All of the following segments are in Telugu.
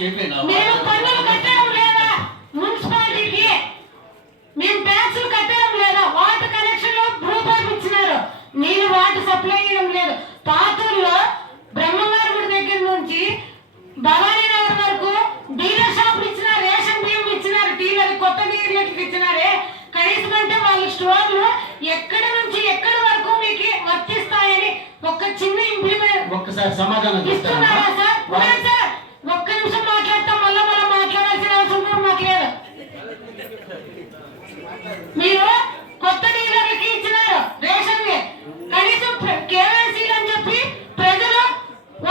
మేము పన్నులు కట్టడం లేదా మున్సిపాలిటీకి, మేము ట్యాక్సులు కట్టడం లేదా, వాటర్ కనెక్షన్ లో రూపాయి ఇచ్చినారు, నీళ్ళు వాటర్ సప్లై చేయడం లేదు. పాతూరులో బ్రహ్మంగారి గుడి దగ్గర నుంచి భవానీ నగర్ వరకు డీలర్ షాపులు ఇచ్చినారు, రేషన్ బియ్యం ఇచ్చినారు, డీలర్ కొత్త డీలర్లకు ఇచ్చినారే. కనీసం అంటే వాళ్ళ స్టోర్లు ఎక్కడి నుంచి ఎక్కడి వరకు మీకు వర్తిస్తాయని ఒక చిన్న ఇంప్లిమెంట్ ఒక్కసారి సమాధానం ఇస్తున్నారా సార్? సార్ ఒక్క నిమిషం మాట్లాడతాం, మళ్ళీ మనం మాట్లాడాల్సిన అవసరం కూడా మాకు లేదు. మీరు కొత్త డీలర్లకి ఇచ్చినారు రేషన్, కనీసం కేవైసీలు అని చెప్పి ప్రజలు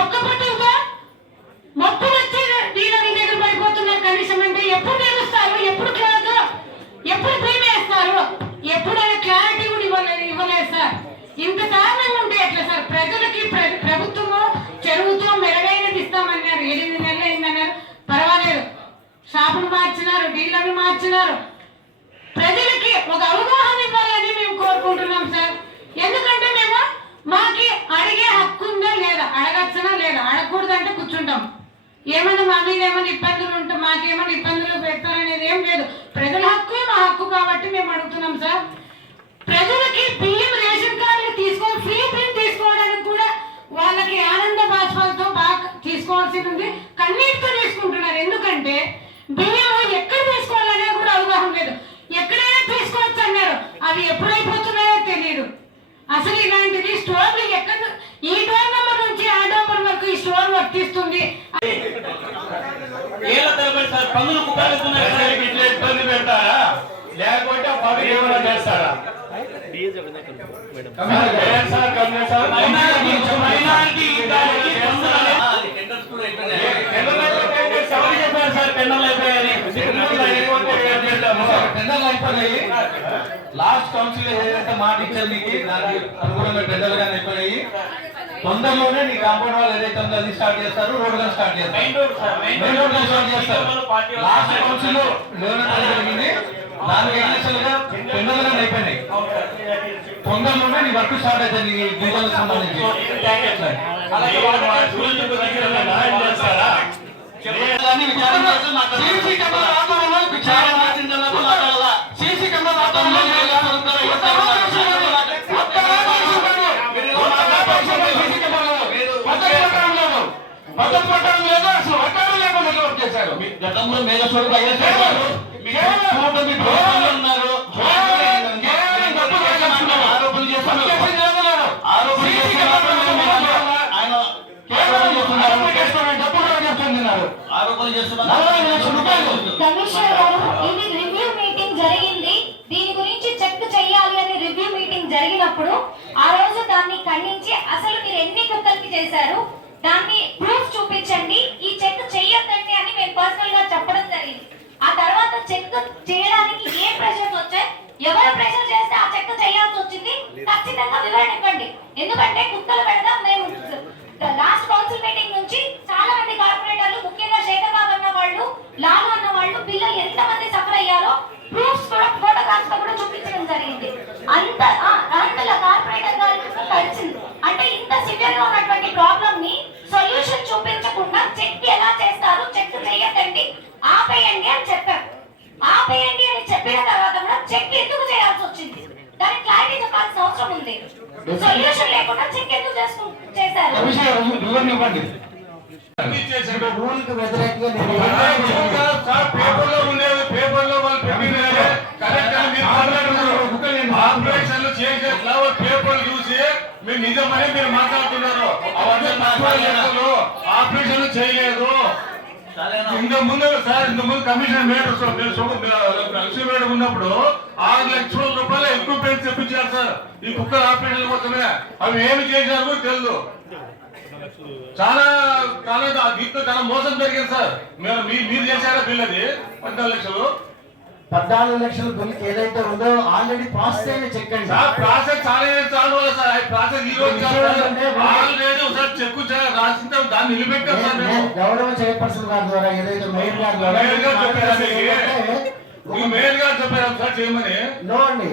ఒక్క పట్టుగా మొత్తం వచ్చి డీలర్ల దగ్గర పడిపోతున్నారు. కనీసం అంటే ఎప్పుడు తెలుస్తారు, ఎప్పుడు క్లాస్, ఎప్పుడు ప్రీమేస్తారు, ఎప్పుడు క్లారిటీ కూడా ఇవ్వలేదు సార్. ఇంత దారుణంగా ఉంటే ఎట్లా సార్? ప్రజలకి ప్రభుత్వము చెరువుతో మెరుగైనది ఇస్తామన్నారు, 8 నెలలు అయిందన్నారు, పర్వాలేదు. షాపులు మార్చినారు, డీలర్లు మార్చినారు. ప్రజలకి ఒక అవగాహన ఇవ్వాలని మేము కోరుకుంటున్నాం సార్. ఎందుకంటే మేము మాకి అడిగే హక్కు ఉందా లేదా, అడగచ్చనా లేదా, అడగకూడదంటే కూర్చుంటాం. ఏమన్నా మా మీద ఏమైనా ఇబ్బందులు ఉంటే మాకేమైనా ఇబ్బందులు పెడతారనేది ఏం లేదు. ప్రజల హక్కు మా హక్కు కాబట్టి మేము అడుగుతున్నాం సార్. ప్రజలకి బియ్యం రేషన్ కార్డులు తీసుకొని ఫ్రీ ప్రింట్ తీసుకోవడానికి కూడా వాళ్ళకి ఆనంద బాష్పాలతో బాగా తీసుకోవాల్సి ఉంది, కన్నీటితో తీసుకుంటున్నారు. ఎందుకంటే బియ్యం ఎక్కడ తీసుకోవాలనేది కూడా అవగాహన లేదు. ఎక్కడైనా తీసుకోవచ్చు అన్నారు, అవి ఎప్పుడైపోతున్నాయో తెలియదు. అసలు ఇలాంటిది స్టోర్లు ఎక్కడ, ఈ డోర్ నెంబర్ నుంచి ఆ డోర్ వరకు ఈ స్టోర్ వర్తిస్తుంది. పన్నులు ఇబ్బంది పెడతారా, లేకపోతే పనులు ఏమైనా చేస్తారా? లాస్ట్ కౌన్సిల్ ఏదైతే మాట ఇచ్చారు మీకు దానికి అనుగుణంగా టెండర్లు కానీ అయిపోయాయి. తొందరలోనే నీ కాంపౌండ్ వాళ్ళు ఏదైతే ఉందో అది స్టార్ట్ చేస్తారు, రోడ్ కానీ స్టార్ట్ చేస్తారు, మెయిన్ రోడ్ స్టార్ట్ చేస్తారు. లాస్ట్ కౌన్సిల్ లో జరిగింది, దానికి ఎగ్జిస్టల్ గా టెండర్లు కానీ అయిపోయినాయి. తొందరలోనే నీ వర్క్ స్టార్ట్ అవుతుంది నీ జీతాలకు సంబంధించి. గతంలో మేఘస్వరూప కమిషనర్ గారు, ఇది రివ్యూ మీటింగ్ జరిగింది, దీని గురించి చెక్ చేయాలి అని రివ్యూ మీటింగ్ జరిగినప్పుడు ఆ రోజు దాన్ని ఖండించి అసలు మీరు ఎన్ని కుక్కలకి చేశారు దాన్ని ప్రూఫ్ చూపించండి, ఈ చెక్ చెయ్యొద్దండి అని మేము పర్సనల్ గా చెప్పడం జరిగింది. ఆ తర్వాత చెక్ చేయడానికి ఏ ప్రెషర్స్ వచ్చాయి, ఎవరు ప్రెషర్ చేస్తే ఆ చెక్ చేయాల్సి వచ్చింది, ఖచ్చితంగా వివరణ ఇవ్వండి. ఎందుకంటే కుక్కలు పెడదాం మేము లాస్ట్ కౌన్సిల్ మీటింగ్ నుంచి చాలా మంది కార్పొరేటర్లు, ముఖ్యంగా శేఖర్ బాబు అన్న వాళ్ళు, లాలు అన్న వాళ్ళు, పిల్లలు ఎంత మంది సఫర్ అయ్యారో ప్రూఫ్స్ కూడా ఫోటోగ్రాఫ్స్ తో కూడా చూపించడం జరిగింది. అంతలా కార్పొరేటర్ గారికి కలిసింది. అంటే ఇంత సివియర్ గా ఉన్నటువంటి ప్రాబ్లమ్ ని సొల్యూషన్ చూపించకుండా చెక్ ఎలా చేస్తారు, చెక్ చేయకండి, ఆపేయండి అని చెప్పారు. ఆపేయండి అని చెప్పిన తర్వాత కూడా చెక్ ఎందుకు చేయాల్సి వచ్చింది, దానికి క్లారిటీ చెప్పాల్సిన అవసరం ఉంది. సొల్యూషన్ లేకుండా చెక్ ఎందుకు చేశారు? రూల్కి వ్యతిరేకంగా పేపర్లో వాళ్ళు పెట్టిన ఆపరేషన్లు చేసే పేపర్లు చూసి మీరు నిజమని మీరు మాట్లాడుతున్నారు. ఆపరేషన్లు చేయలేదు. ఇంతకుముందు కమిషనర్ మేడం ఉన్నప్పుడు 6 లక్షల రూపాయలు ఎక్విప్మెంట్ తెప్పించారు సార్ ఈ కుక్కల ఆపరేషన్ కోసమే. అవి ఏమి చేశారు తెలియదు. చాలా చాలా దీంతో చాలా మోసం జరిగింది సార్. మీరు చేశారా బిల్? అది 14 లక్షలు. 14 లక్షల బిల్కి ఏదైతే ఉందో ఆల్రెడీ ప్రాసెస్ అయిన చెక్ అండి. ప్రాసెస్ చాలా సార్. ఆ ప్రాసెస్ ఈ రోజు ఆల్రెడీ సార్ చెక్ రాసింటే దాన్ని నిలబెట్టారు సార్. గౌరవ చైర్పర్సన్ గారి ద్వారా ఏదైతే మెయిన్ గారి ద్వారా మెయిన్ గా చెప్పారు సార్ చేయమని. నో అండి,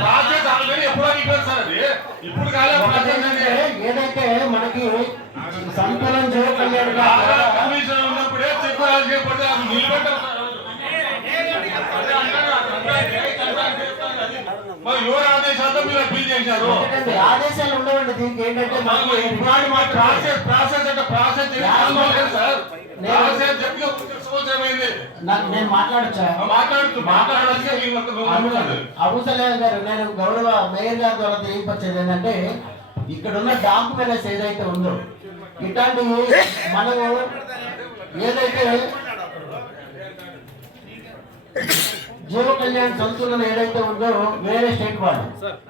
ప్రాసెస్ ఆల్రెడీ ఎప్పుడో అయిపోయింది సార్. అది ఇప్పుడు కాలేదు. ఏదైతే మనకి సంకలనం చేయగలిగాడు కమిషన్ మరి ఎవరు ఆదేశాలతో మీరు అప్పీల్ చేశారు? ఎందుకంటే ఆదేశాలు ఉండవండి. దీనికి ఏంటంటే మనకి రికార్డు ప్రాసెస్ అంటే ప్రాసెస్ సార్. ప్రాసెస్ చెప్పి సంవత్సరమైంది. నేను మాట్లాడచ్చా? అబూసలేం గారు, నేను గౌరవ మేయర్ గారి ద్వారా తెలియపరిచేది ఏంటంటే ఇక్కడ ఉన్న డాక్యుమెంట్స్ ఏదైతే ఉందో ఇట్లాంటి మనము ఏదైతే జీవ కళ్యాణ్ సంతులన ఏదైతే ఉందో వేరే స్టేట్ వాళ్ళు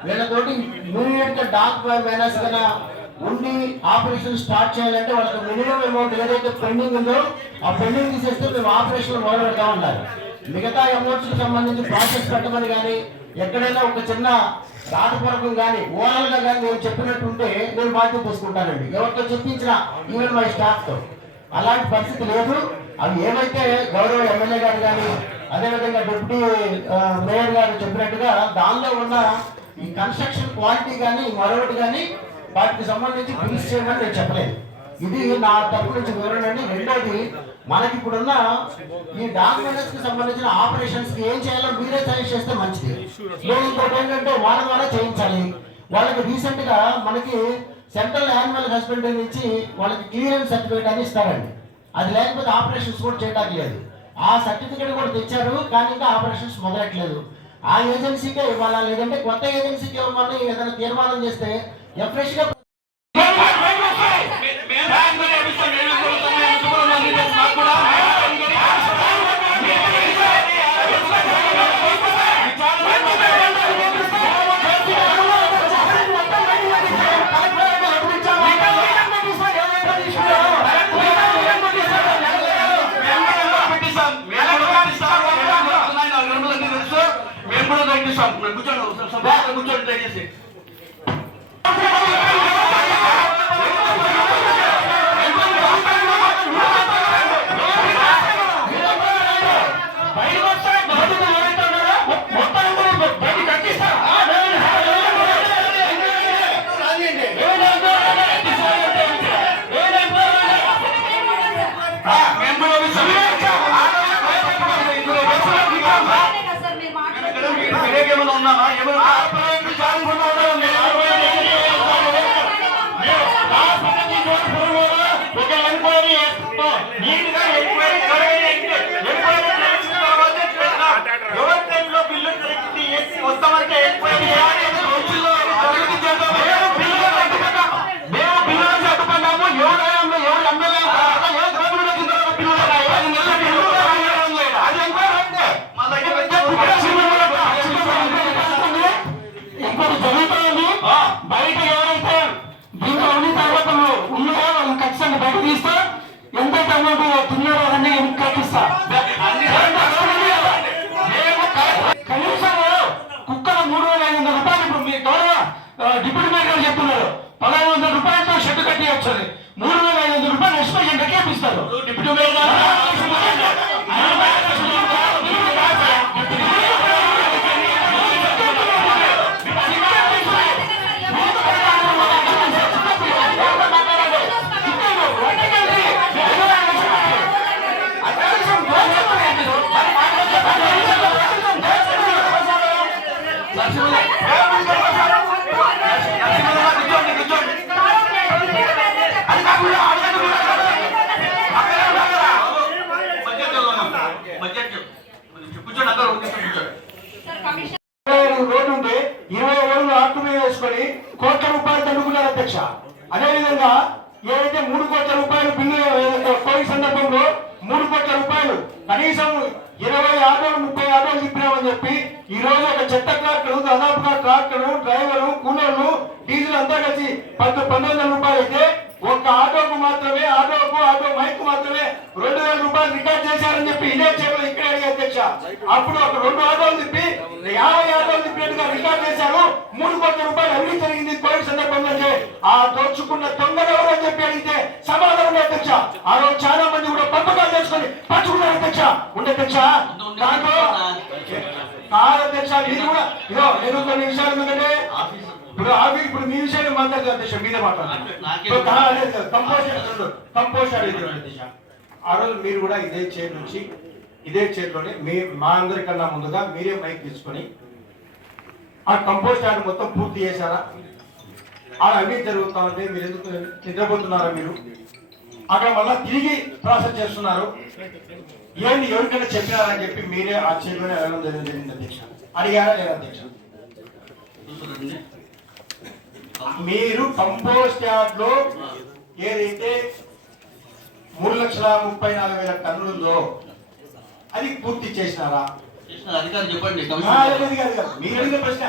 వీళ్ళతోటి ఇమీడియట్ గా డాక్టర్ మేనేజ్ కన్నా ఉండి ఆపరేషన్ స్టార్ట్ చేయాలంటే వాళ్ళకి మినిమం అమౌంట్ ఏదైతే పెండింగ్ ఉందో ఆ పెండింగ్ తీసేస్తే మేము ఆపరేషన్ మొదలు పెడతా ఉన్నారు. మిగతా అమౌంట్స్ కి సంబంధించి ప్రాసెస్ పెట్టమని కానీ ఎక్కడైనా ఒక చిన్న రాతపూర్వకం కానీ ఓవరాల్ గా కానీ నేను చెప్పినట్టుంటే నేను బాధ్యత తీసుకుంటానండి. ఎవరితో చెప్పించిన ఈవెన్ మై స్టాఫ్ తో. అలాంటి పరిస్థితి లేదు. అవి ఏమైతే గౌరవ ఎమ్మెల్యే గారు కానీ అదేవిధంగా డిప్యూటీ మేయర్ గారు చెప్పినట్టుగా దానిలో ఉన్న ఈ కన్స్ట్రక్షన్ క్వాలిటీ కానీ మరొకటి కానీ వాటికి సంబంధించి బిల్స్ చేయమని నేను చెప్పలేదు. ఇది నా తరపు నుంచి వివరణ అండి. రెండోది, మనకి ఇప్పుడున్న ఈ డాక్యుమెంట్స్ కి సంబంధించిన ఆపరేషన్స్ కి ఏం చేయాలో మీరే సజెస్ట్ చేస్తే మంచిది. నేను ఇంకోటి ఏంటంటే వాళ్ళ ద్వారా చేయించాలి. వాళ్ళకి రీసెంట్ గా మనకి సెంట్రల్ యానిమల్ హస్బెండరీ నుంచి వాళ్ళకి క్లియరెన్స్ సర్టిఫికేట్ అని ఇస్తారండి. అది లేకపోతే ఆపరేషన్స్ కూడా చేయడానికి లేదు. ఆ సర్టిఫికేట్ కూడా తెచ్చారు, కానీ ఇంకా ఆపరేషన్స్ మొదలట్లేదు. ఆ ఏజెన్సీకే ఇవ్వాలా, లేదంటే కొత్త ఏజెన్సీకి ఇవ్వమని ఏదైనా తీర్మానం చేస్తే ఫ్రెష్ గా కూర్చోండి దయచేసి. ఏమైనా ఉన్నామా? ఏమైనా బయట ఎవరైతే దీంట్లో ఉన్న తర్వాత ఉన్నారో వాళ్ళని ఖచ్చితంగా బయట తీస్తా. ఎంతైతే అమౌంట్ తిన్నారో అవన్నీ కట్టిస్తా. కనీసం కుక్కల 3,500 రూపాయలు ఇప్పుడు మీ గౌరవ డిప్యూటీ మేయర్ చెప్తున్నారు. 1,100 రూపాయలతో షెడ్ కట్టి వచ్చారు. 3,500 రూపాయలు ఎక్స్పెషన్ కట్టి ఇస్తారు డిప్యూటీ మేయర్ గారు. రోడ్డు ఉంటే 20 రోజులు ఆక్టు మీద వేసుకొని కోట్ల రూపాయలు దండుకున్నారు అధ్యక్ష. అదేవిధంగా ఏదైతే 3 కోట్ల రూపాయలు బిల్లు కోవిడ్ సందర్భంలో 3 కోట్ల రూపాయలు కనీసం 20 ఆటోలు 30 ఆటోలు తిప్పినామని చెప్పి ఈ రోజు ఒక చెత్త ట్రాక్టర్, దాదాపుగా ట్రాక్టర్, డ్రైవరు, కూలర్లు, డీజిల్ అంతా కలిసి 1900 రూపాయలు అయితే ఒక్క ఆటోకు మాత్రమే ఆటో మైక్ మాత్రమే 2,000 రూపాయలు రికార్డ్ చేశారని చెప్పి ఇదే చేపలు ఇక్కడ అడిగే అధ్యక్ష. అప్పుడు ఒక 2 ఆటోలు తిప్పి 50 ఆటోలు తిప్పినట్టుగా రికార్డ్ చేశారు. 3 కోట్ల రూపాయలు అవినీతి జరిగింది కోవిడ్ సందర్భంలో. ఆ దోచుకున్న దొంగలు ఎవరు అని చెప్పి అడిగితే సమాధానం అధ్యక్ష. ఆ రోజు చాలా మంది కూడా పంపకాలు చేసుకొని పట్టుకున్నారు అధ్యక్ష. ఉండే అధ్యక్ష దాంట్లో కాదు అధ్యక్ష. మీరు కూడా ఇదో నేను కొన్ని విషయాలు ఎందుకంటే ఇప్పుడు మీ విషయాన్ని మాట్లాడుతుంది అధ్యక్ష, మీదే మాట్లాడుతుంది. కంపోస్ట్ అడిగింది ఆ రోజు మీరు కూడా ఇదే చైర్ నుంచి ఇదే చైర్లోనే మా అందరికన్నా ముందుగా మీరే మైక్ తీసుకొని ఆ కంపోస్ట్ యార్డ్ మొత్తం పూర్తి చేశారా? ఆడ అవినీతి జరుగుతా ఉంటే మీరు ఎందుకు నిద్రపోతున్నారా? మీరు అక్కడ మళ్ళా తిరిగి ప్రాసెస్ చేస్తున్నారు. ఏంటి ఎవరికైనా చెప్పినారని చెప్పి మీరే ఆ చైర్మన్ అడగడం జరిగింది అధ్యక్ష. అడిగారా లేదా అధ్యక్ష? మీరు కంపోస్ట్ యార్డ్ లో ఏదైతే 3,34,000 టన్నులు ఉందో అది పూర్తి చేసినారా? అధికారులు చెప్పండి. మీరు అడిగిన ప్రశ్న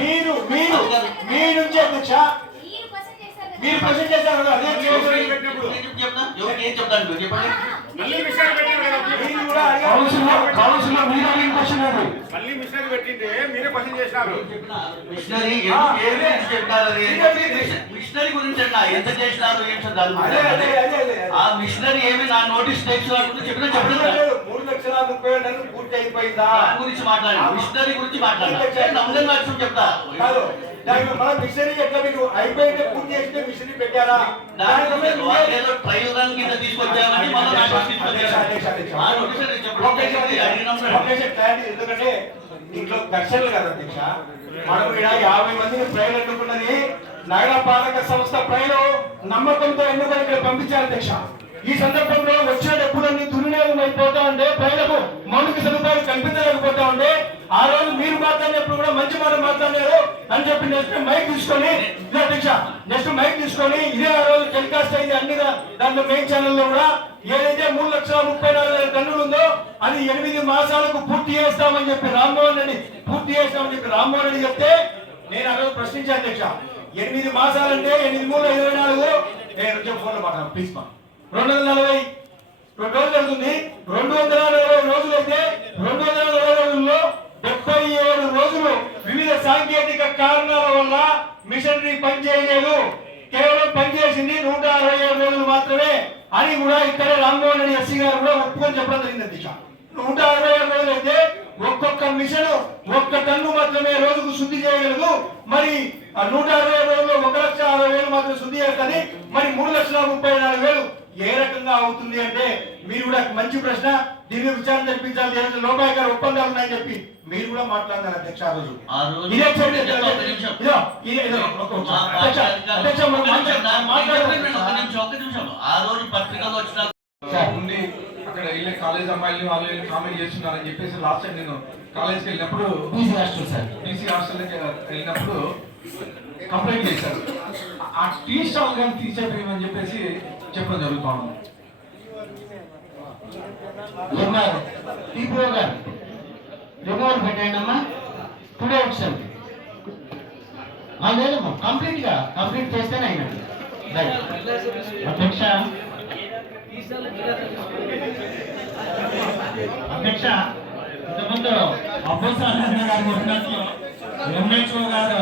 మీరు మీ నుంచి అధ్యక్ష మీరు క్వశ్చన్ చేశారు కదా, అదే ఏం చెప్తాను చెప్పండి. మీరు కూడా మిషనరీ మిషనరీ గురించి అన్నా ఎంత చేసినారు ఏంటో దాని ఆ మిషనరీ ఏమి నా నోటీస్ తెచ్చినప్పుడు చెప్పినా చెప్పండి. 3,30,000 పూర్తి అయిపోయిందా దాని గురించి మాట్లాడి మిషనరీ గురించి మాట్లాడాలి. నమ్మకం లక్ష్యం చెప్తా మన మిషనరీ ఎట్లా మీరు అయిపోయింటే పూర్తి చేస్తే మిషనరీ పెట్టారా? ఏదో ట్రయల్ రన్ కింద తీసుకొచ్చామని ఎందుకంటే ఇంట్లో ఘర్షణలు కదా అధ్యక్ష. మనం ఇక్కడ 50 మందిని ప్రజలు ఎన్నుకున్నది నగర పాలక సంస్థ ప్రజలు నమ్మకంతో ఎన్నుకొని ఇక్కడ పంపించారు అధ్యక్ష. ఈ సందర్భంలో వచ్చిన డబ్బులన్నీ దుర్వినియోగం అయిపోతా ఉంటే ప్రజలకు మౌలిక సదుపాయాలు కల్పించలేకపోతా ఉంటే ఆ రోజు మీరు మాట్లాడినప్పుడు కూడా మంచి మాట మాట్లాడారు అని చెప్పి నెక్స్ట్ మైక్ తీసుకొని అధ్యక్ష మైక్ తీసుకొని ఇదే ఆ రోజు టెలికాస్ట్ అయింది అన్ని దాంట్లో మెయిన్ ఛానల్లో కూడా ఏదైతే 3,34,000 టన్నులు ఉందో అది 8 మాసాలకు పూర్తి చేస్తామని చెప్పి రామ్మోహన్ రెడ్డి చెప్తే నేను ఆ రోజు ప్రశ్నించాను అధ్యక్ష. 8 మాసాలంటే 8 3 24 ఫోన్లో మాట్లాడు ప్లీజ్ 240 రోజులు అవుతుంది. 240 రోజులు అయితే 240 రోజుల్లో 77 రోజులు వివిధ సాంకేతిక కారణాల వల్ల మిషనరీ పనిచేయలేదు. కేవలం పనిచేసింది 167 రోజులు మాత్రమే అని కూడా ఇక్కడ రామ్మోహన్ రెడ్డి ఎస్సీ గారు కూడా ఒప్పుకొని చెప్పడం జరిగింది అధ్యక్ష. 167 రోజులు అయితే ఒక్కొక్క మిషన్ 1 టన్ను మాత్రమే రోజుకు శుద్ధి చేయగలదు. మరి 167 రోజుల్లో 1,60,000 మాత్రం శుద్ధి చేస్తుంది. మరి 3,34,000 ఏ రకంగా అవుతుంది అంటే మీరు కూడా మంచి ప్రశ్న. దీని విచారణ జరిపించాలి. లోపాయకార ఒప్పందాలు ఉన్నాయని చెప్పి మీరు కూడా మాట్లాడినారు అధ్యక్ష. ఆ రోజు ఆ రోజు పత్రికలో వచ్చిన ఉండి అక్కడ వెళ్ళే కాలేజ్ అమ్మాయిలు వాళ్ళు కామెంట్ చేస్తున్నారని చెప్పేసి లాస్ట్ టైం నేను కాలేజ్కి వెళ్ళినప్పుడు బీసీ హాస్టల్కి వెళ్ళినప్పుడు కంప్లైంట్ చేశారు. ఆ టీ స్టాల్ కానీ తీసేపోయమని చెప్పేసి చెప్పడం జరుగుతా ఉంది. రిమూవల్ పెట్టండి అమ్మా. టుడే వచ్చాను లేదమ్మా కంప్లీట్ చేస్తేనే అయినట్టు. అధ్యక్ష ఇంతకుముందు అబ్బోస్ గారు కొట్టినట్లు ఎంహెచ్ఓ గారు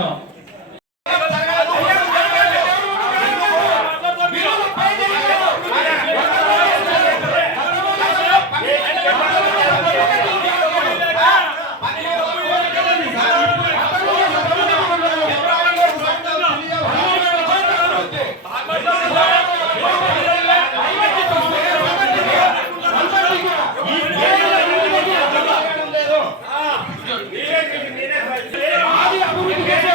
ఆది అభివృద్ధి చేసే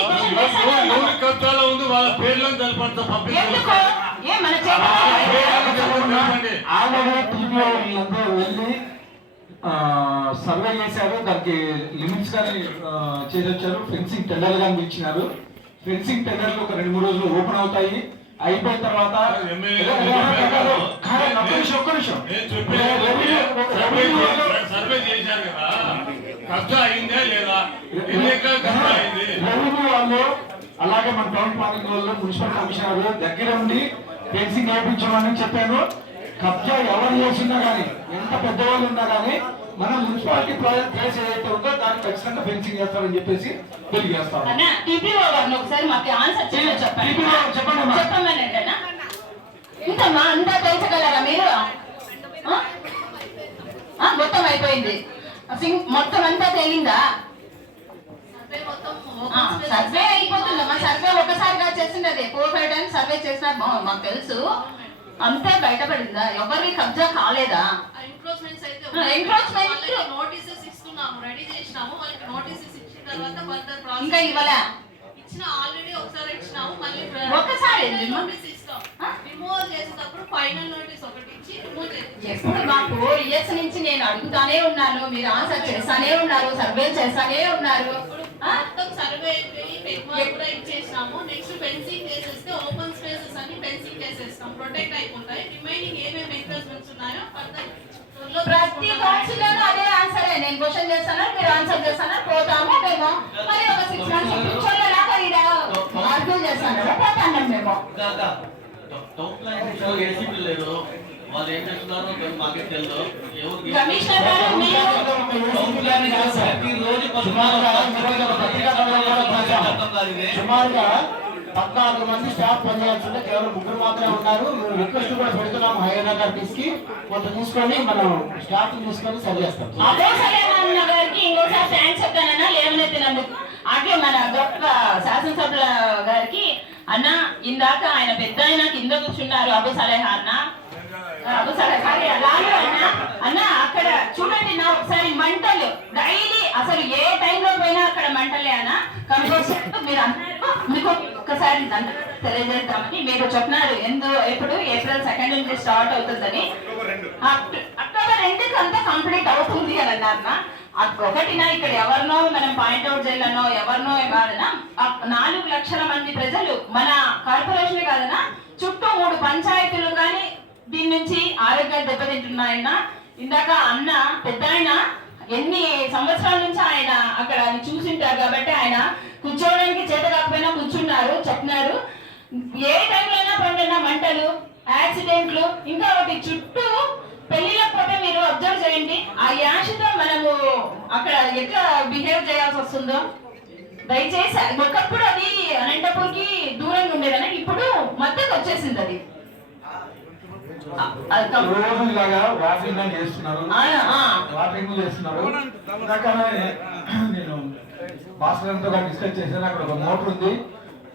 ఎవరి కబ్జాలో ఉంది వాళ్ళ పేర్లను తెలపడంతో ఎందుకు మన ఆల్రెడీ టీవీ వీళ్ళందరూ వెళ్ళి సర్వే చేశారు, దానికి లిమిట్స్ కానీ చేసి వచ్చారు. ఫెన్సింగ్ టెండర్లు కానీ ఇచ్చినారు. ఫెన్సింగ్ టెండర్లు ఒక 2-3 రోజులు ఓపెన్ అవుతాయి. అయిపోయిన తర్వాత ఒక్క నిమిషం సర్వే చేశారు కదా, కబ్జా అయిందే లేదా, ఎన్ని ఎకరాలు కబ్జా అయింది? రెవెన్యూ వాళ్ళు అలాగే మన టౌన్ ప్లానింగ్ వాళ్ళు మున్సిపల్ కమిషనర్ దగ్గర ఉండి ఫెన్సింగ్ వేయించమని చెప్పాను. కబ్జా ఎవరు చేసినా కానీ, ఎంత పెద్దవాళ్ళు ఉన్నా కానీ, మన మున్సిపాలిటీ ప్రాజెక్ట్ కేసు ఏదైతే ఉందో దాన్ని ఖచ్చితంగా ఫెన్సింగ్ చేస్తారని చెప్పేసి తెలియజేస్తాం. ఒకసారి మాకు ఆన్సర్ చెప్పండి. చెప్పండి చెప్పమనండి ఇంతమ్మా, అంతా తెలుసగలరా మీరు? మొత్తం అయిపోయింది, మొత్తం అంతా తేలిందా? సర్వే అయిపోతుందమ్మా. సర్వే ఒకసారిగా చేసింది, 4-5 టైమ్స్ సర్వే చేసినా మాకు తెలుసు. అంతే బయటపడిందా? ఎవరి కబ్జా కాలేదా? నోటీసెస్ ఇస్తున్నాము, రెడీ చేసినాము. వాళ్ళకి నోటీసెస్ ఇచ్చిన తర్వాత ఫర్దర్ ప్రాసెస్ ఇంకా ఇవ్వలే. ఇచ్చిన ఆల్రెడీ ఒకసారి ఇచ్చినాము, మళ్ళీ ఒకసారి నోటీస్ ఇస్తాం. రిమూవ్ చేసేటప్పుడు ఫైనల్ నోటీస్ ఒకటి ఇచ్చి రిమూవ్ చేస్తాం. ఎప్పుడు మాకు ఇయర్స్ నుంచి నేను అడుగుతానే ఉన్నాను, మీరు ఆన్సర్ చేస్తానే ఉన్నారు, సర్వే చేస్తానే ఉన్నారు. మొత్తం సర్వే అయిపోయి పెగ్మార్ కూడా ఇచ్చేసినాము. నెక్స్ట్ ఫెన్సింగ్ చేసేస్తే ఓపెన్ స్పేసెస్ అని ఫెన్సింగ్ చేసేస్తాం, ప్రొటెక్ట్ అయిపోతాయి. రిమైనింగ్ ఏమేమి ఎంకరేజ్మెంట్స్ ఉన్నాయో ప్రతి కౌన్సిలర్ అదే ఆన్సరే. నేను క్వశ్చన్ చేస్తాను, మీరు ఆన్సర్ చేస్తాను, పోతాము మేము. మరి ఒక 6 months కూర్చోలేలాగా ఇక్కడ ఆర్గ్యూ చేస్తాను, పోతాను మేము. ఏసీపీ లేదు, వాళ్ళు ఏం చేస్తున్నారో మాకే తెలియదు. కమిషనర్ గారు మీరు సుమారుగా 14 మంది స్టాఫ్ పనిచేయాల్సింటే కేవలం 3 మాత్రమే ఉన్నారు. మేము రిక్వెస్ట్ కూడా పెడుతున్నాము హైయర్ అథారిటీస్ కి, కొంత తీసుకొని మనం స్టాఫ్ తీసుకొని సరి చేస్తాం. అదే సలేమన్న గారికి ఇంకోసారి థ్యాంక్స్ చెప్తానన్నా లేవనెత్తినందుకు. అట్లే మన గొప్ప శాసనసభ్యుల గారికి అన్న, ఇందాక ఆయన పెద్ద ఆయన కింద కూర్చున్నారు, అబు సలేహా అన్న, అబు సలేహా లాలు అన్న అక్కడ చూడండి నా ఒకసారి మంటలు డైలీ, అసలు ఏ టైంలో పోయినా అక్కడ మంటలే అన్న. కంపల్సరీ మీరు మీకు ఒక్కసారి తెలియజేద్దామని మీరు చెప్పినారు. ఎప్పుడు April 2 నుంచి స్టార్ట్ అవుతుందని, October 2 అంతా కంప్లీట్ అవుతుంది అని అన్నారన్న. ఒకటినా ఇక్కడ ఎవరినో మనం పాయింట్అవుట్ చేయాలనో ఎవరినో కాదనా, 4 లక్షల మంది ప్రజలు మన కార్పొరేషన్ కాదనా, చుట్టూ 3 పంచాయతీలు కానీ దీని నుంచి ఆరోగ్యాలు దెబ్బతింటున్నాయన్న. ఇందాక అన్న పెద్ద ఆయన ఎన్ని సంవత్సరాల నుంచి ఆయన అక్కడ చూసింటారు కాబట్టి ఆయన కూర్చోవడానికి చేత కాకపోయినా కూర్చున్నారు, చెప్పినారు. ఏ టైంలో అయినా పండిన మంటలు, యాక్సిడెంట్లు, ఇంకా ఒకటి చుట్టూ పెళ్లిలకు పోతే మీరు అబ్జర్వ్ చేయండి, ఆ యాషతో మనము అక్కడ ఎట్లా బిహేవ్ చేయాల్సి వస్తుందో. దయచేసి ఒకప్పుడు అది అనంతపూర్కి దూరంగా ఉండేదని, ఇప్పుడు మధ్యకు వచ్చేసింది అది. రోజు ఇలాగా వాటరింగ్ చేస్తున్నారు, వాటరింగ్ చేస్తున్నారు. నేను భాస్కర్తో డిస్కస్ చేశాను. అక్కడ ఒక మోటార్ ఉంది,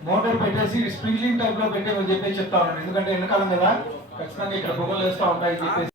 మోటార్ పెట్టేసి స్ప్రింక్లింగ్ టైప్ లో పెట్టేమని చెప్పేసి చెప్తా ఉన్నాను. ఎందుకంటే ఎండాకాలం కదా, ఖచ్చితంగా ఇక్కడ పొగలు వేస్తూ ఉంటాయి చెప్పేసి